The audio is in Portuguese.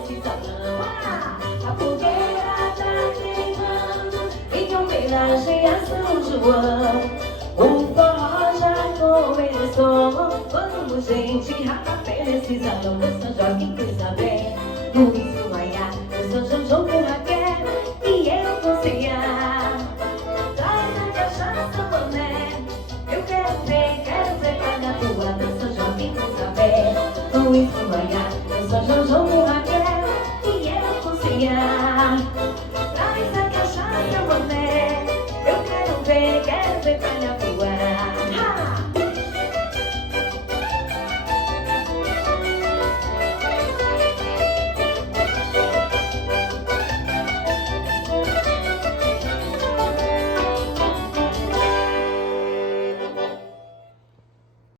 nesse salão. A fogueira tá queimando em homenagem a São João. O forró já começou. Vamos, gente, rapapé nesse salão. Do São Joaquim com Isabel, Luiz Maiá, do São João com Raquel e eu com Cia. Traz a cachaça, mané, eu quero ver pra na rua. Do São Joaquim com Isabel, Luiz Maiá, do São João com Raquel e eu com Cia. Traz a cachaça, mané, eu quero ver pra na rua.